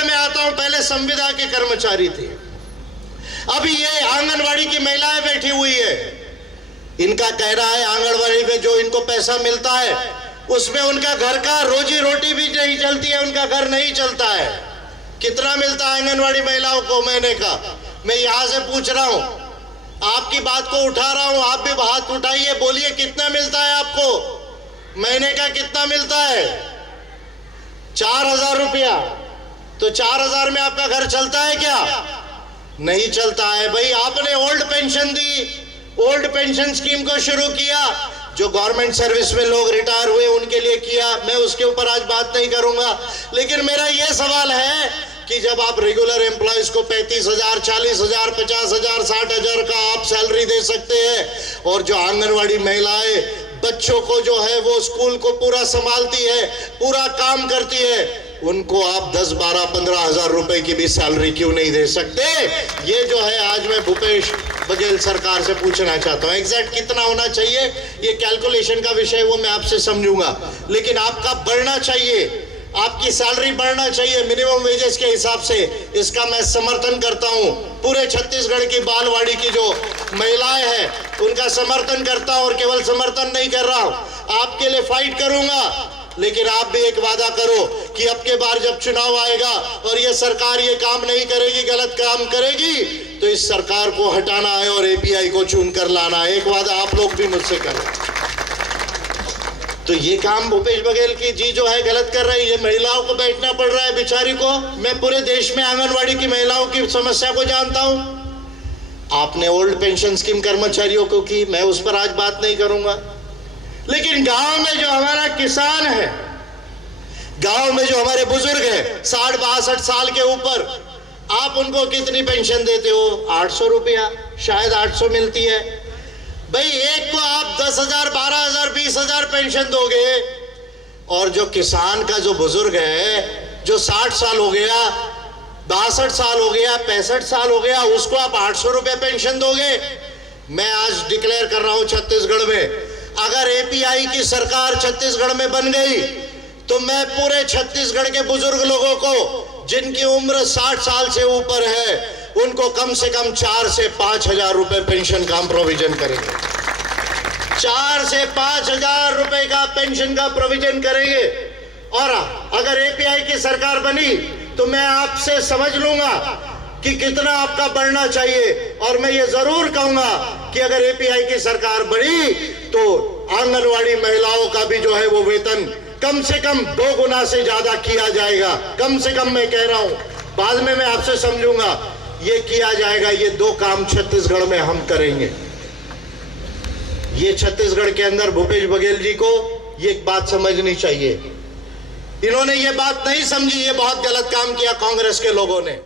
छत्तीसगढ़ में आता हूं, पहले संविदा के कर्मचारी थे, अभी ये आंगनवाड़ी की महिलाएं बैठी हुई है। इनका कह रहा है आंगनवाड़ी में जो इनको पैसा मिलता है उसमें उनका घर का रोजी रोटी भी नहीं चलती है, उनका घर नहीं चलता है। कितना मिलता है आंगनवाड़ी महिलाओं को महीने का? मैं यहां से पूछ रहा हूं, आपकी बात को उठा रहा हूं, आप भी हाथ उठाइए, बोलिए कितना मिलता है आपको महीने का? कितना मिलता है? 4,000 रुपया। तो 4,000 में आपका घर चलता है क्या? नहीं चलता है भाई। आपने ओल्ड पेंशन दी, ओल्ड पेंशन स्कीम को शुरू किया, जो गवर्नमेंट सर्विस में लोग रिटायर हुए उनके लिए किया, मैं उसके ऊपर आज बात नहीं करूंगा। लेकिन मेरा यह सवाल है कि जब आप रेगुलर एम्प्लॉयज को 35,000, 40,000, 50,000, 60,000 का आप सैलरी दे सकते हैं, और जो आंगनवाड़ी महिलाएं बच्चों को जो है वो स्कूल को पूरा संभालती है, पूरा काम करती है, उनको आप 10, 12, 15,000 रुपए की भी सैलरी क्यों नहीं दे सकते? ये जो है आज मैं भूपेश बघेल सरकार से पूछना चाहता हूं। एग्जैक्ट कितना होना चाहिए ये कैलकुलेशन का विषय वो मैं आपसे समझूंगा, लेकिन आपका बढ़ना चाहिए, आपकी सैलरी बढ़ना चाहिए मिनिमम वेजेस के हिसाब से। इसका मैं समर्थन करता हूं। पूरे छत्तीसगढ़ की बालवाड़ी की जो महिलाएं हैं उनका समर्थन करता हूं, और केवल समर्थन नहीं कर रहा हूं, आपके लिए फाइट करूंगा। लेकिन आप भी एक वादा करो कि अब के बार जब चुनाव आएगा और ये सरकार ये काम नहीं करेगी, गलत काम करेगी, तो इस सरकार को हटाना है और एपीआई को चुनकर लाना है। एक वादा आप लोग भी मुझसे करें। तो ये काम भूपेश बघेल की जी जो है गलत कर रही है। महिलाओं को बैठना पड़ रहा है बेचारी को। मैं पूरे देश में आंगनवाड़ी की महिलाओं की समस्या को जानता हूं। आपने ओल्ड पेंशन स्कीम कर्मचारियों को की, मैं उस पर आज बात नहीं करूंगा। लेकिन गांव में जो हमारा किसान है, गांव में जो हमारे बुजुर्ग हैं 60-62 साल के ऊपर, आप उनको कितनी पेंशन देते हो? 800 रुपया, शायद 800 मिलती है। भाई एक को आप 10,000, 12,000, 20,000 पेंशन दोगे, और जो किसान का जो बुजुर्ग है जो 60 साल हो गया, 62 साल हो गया, 65 साल हो गया, उसको आप 800 रुपये पेंशन दोगे? मैं आज डिक्लेयर कर रहा हूं छत्तीसगढ़ में, अगर एपीआई की सरकार छत्तीसगढ़ में बन गई तो मैं पूरे छत्तीसगढ़ के बुजुर्ग लोगों को जिनकी उम्र 60 साल से ऊपर है उनको कम से कम 4 से 5,000 रुपए पेंशन का प्रोविजन करेंगे। 4 से 5,000 रुपए का पेंशन का प्रोविजन करेंगे। और अगर एपीआई की सरकार बनी तो मैं आपसे समझ लूंगा कि कितना आपका बढ़ना चाहिए। और मैं ये जरूर कहूंगा कि अगर एपीआई की सरकार बनी तो आंगनवाड़ी महिलाओं का भी जो है वो वेतन कम से कम 2 गुना से ज्यादा किया जाएगा। कम से कम मैं कह रहा हूं, बाद में मैं आपसे समझूंगा, ये किया जाएगा। ये 2 काम छत्तीसगढ़ में हम करेंगे। ये छत्तीसगढ़ के अंदर भूपेश बघेल जी को ये बात समझनी चाहिए। इन्होंने ये बात नहीं समझी, ये बहुत गलत काम किया कांग्रेस के लोगों ने।